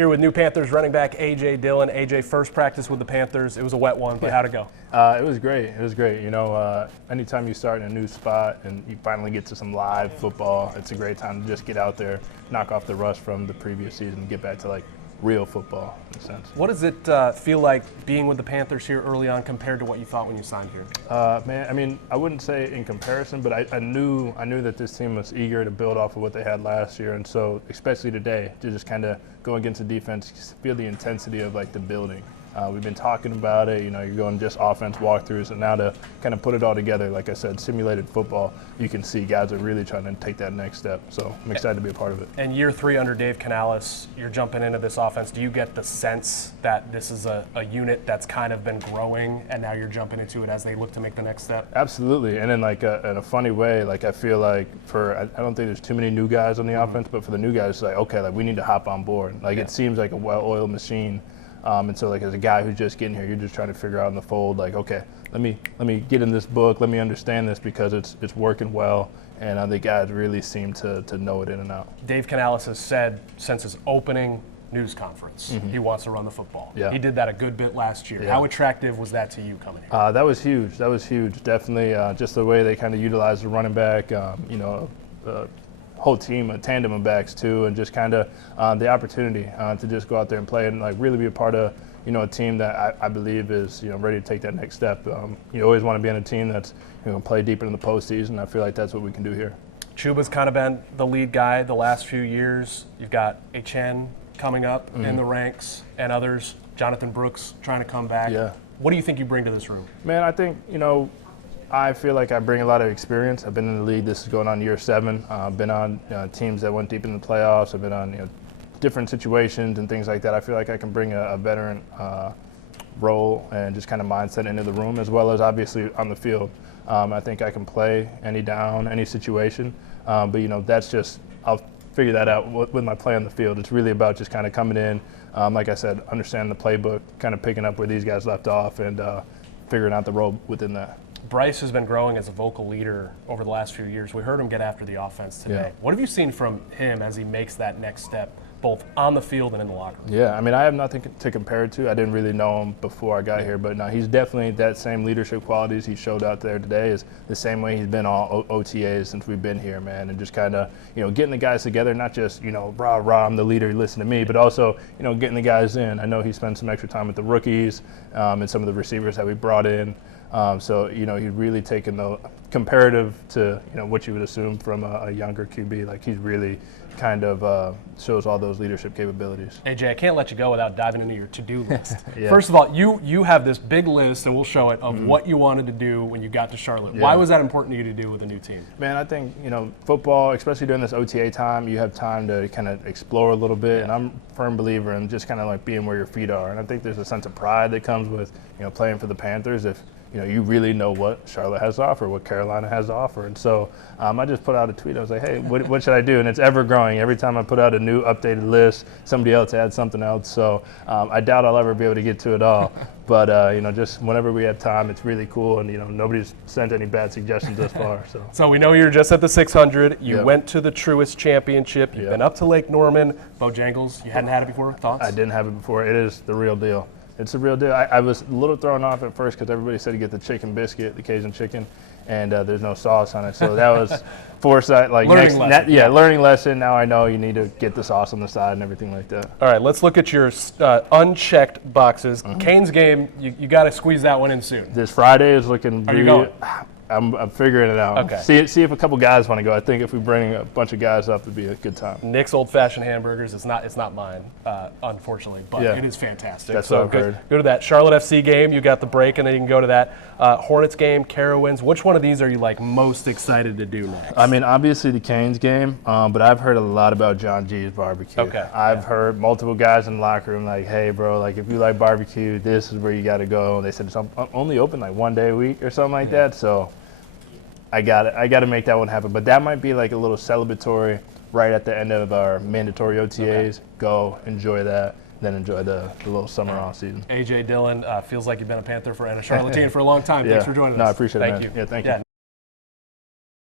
Here with new Panthers running back AJ Dillon. AJ, first practice with the Panthers. It was a wet one, but how'd it go? It was great. It was great. You know, anytime you start in a new spot and you finally get to some live football, it's a great time to just get out there, knock off the rust from the previous season, and get back to like real football in a sense. What does it feel like being with the Panthers here early on compared to what you thought when you signed here? Man, I mean, I wouldn't say in comparison, but I knew that this team was eager to build off of what they had last year, and so especially today, to just kind of go against the defense, feel the intensity of like the building. We've been talking about it, you know, you're going just offense walkthroughs, and now to kind of put it all together, like I said, simulated football, you can see guys are really trying to take that next step. So I'm excited to be a part of it. And year 3 under Dave Canales, you're jumping into this offense. Do you get the sense that this is a unit that's kind of been growing, and now you're jumping into it as they look to make the next step? Absolutely, and in like in a funny way, like I feel like I don't think there's too many new guys on the offense, but for the new guys, it's like, okay, like we need to hop on board. Like it seems like a well-oiled machine. And so, like, as a guy who's just getting here, you're just trying to figure out in the fold, like, okay, let me get in this book, let me understand this because it's working well, and the guys really seem to know it in and out. Dave Canales has said since his opening news conference, he wants to run the football. Yeah. He did that a good bit last year. Yeah. How attractive was that to you coming here? That was huge. That was huge. Definitely, just the way they kind of utilized the running back. You know. Whole team, a tandem of backs too, and just kind of the opportunity to just go out there and play and like really be a part of, you know, a team that I believe is, you know, ready to take that next step. You always want to be on a team that's, you know, play deeper in the postseason. I feel like that's what we can do here. Chuba's kind of been the lead guy the last few years. You've got Chen coming up in the ranks and others. Jonathan Brooks trying to come back. Yeah. What do you think you bring to this room? Man, I think, you know, I feel like I bring a lot of experience. I've been in the league. This is going on year 7. I've been on teams that went deep in the playoffs. I've been on, you know, different situations and things like that. I feel like I can bring a veteran role and just kind of mindset into the room, as well as obviously on the field. I think I can play any down, any situation. But, you know, that's just, I'll figure that out with my play on the field. It's really about just kind of coming in, like I said, understanding the playbook, kind of picking up where these guys left off and figuring out the role within that. Bryce has been growing as a vocal leader over the last few years. We heard him get after the offense today. Yeah. What have you seen from him as he makes that next step, both on the field and in the locker room? Yeah, I mean, I have nothing to compare it to. I didn't really know him before I got here, but no, he's definitely that same leadership qualities he showed out there today is the same way he's been all OTAs since we've been here, man, and just kind of, you know, getting the guys together, not just, you know, rah, rah, I'm the leader, listen to me, but also, you know, getting the guys in. I know he spent some extra time with the rookies and some of the receivers that we brought in. So, you know, he's really taken the comparative to, you know, what you would assume from a younger QB. Like, he's really kind of shows all those leadership capabilities. AJ, I can't let you go without diving into your to-do list. Yeah. First of all, you have this big list, and we'll show it, of what you wanted to do when you got to Charlotte. Yeah. Why was that important to you to do with a new team? Man, I think, you know, football, especially during this OTA time, you have time to kind of explore a little bit, and I'm a firm believer in just kind of like being where your feet are. And I think there's a sense of pride that comes with, you know, playing for the Panthers if, you know, you really know what Charlotte has to offer, what Carolina has to offer. And so I just put out a tweet. I was like, hey, what should I do? And it's ever growing. Every time I put out a new updated list, somebody else adds something else. So I doubt I'll ever be able to get to it all. But, you know, just whenever we have time, it's really cool. And, you know, nobody's sent any bad suggestions thus far. So we know you're just at the 600. You Yep. went to the Truist Championship. You've Yep. been up to Lake Norman. Bojangles, you hadn't had it before? Thoughts? I didn't have it before. It is the real deal. It's a real deal. I was a little thrown off at first because everybody said to get the chicken biscuit, the Cajun chicken, and there's no sauce on it. So that was foresight. Like learning lesson. Learning lesson. Now I know you need to get the sauce on the side and everything like that. All right, let's look at your unchecked boxes. Canes game, you got to squeeze that one in soon. This Friday is looking. Are you going? I'm figuring it out. Okay. See if a couple guys want to go. I think if we bring a bunch of guys up, it'd be a good time. Nick's Old Fashioned Hamburgers. It's not mine, unfortunately, but Yeah. it is fantastic. That's so what I've heard. Go to that Charlotte FC game. You got the break, and then you can go to that Hornets game, Carowinds. Which one of these are you like most excited to do next? I mean, obviously the Canes game, but I've heard a lot about John G's barbecue. Okay. I've heard multiple guys in the locker room like, hey, bro, like if you like barbecue, this is where you got to go. And they said it's only open like 1 day a week or something like that. So I got to make that one happen. But that might be like a little celebratory right at the end of our mandatory OTAs. Okay. Go enjoy that, then enjoy the little summer off season. AJ Dillon, feels like you've been a Panther and a Charlotte team for a long time. Yeah. Thanks for joining us. No, I appreciate it, man. Thank you. Yeah, thank you.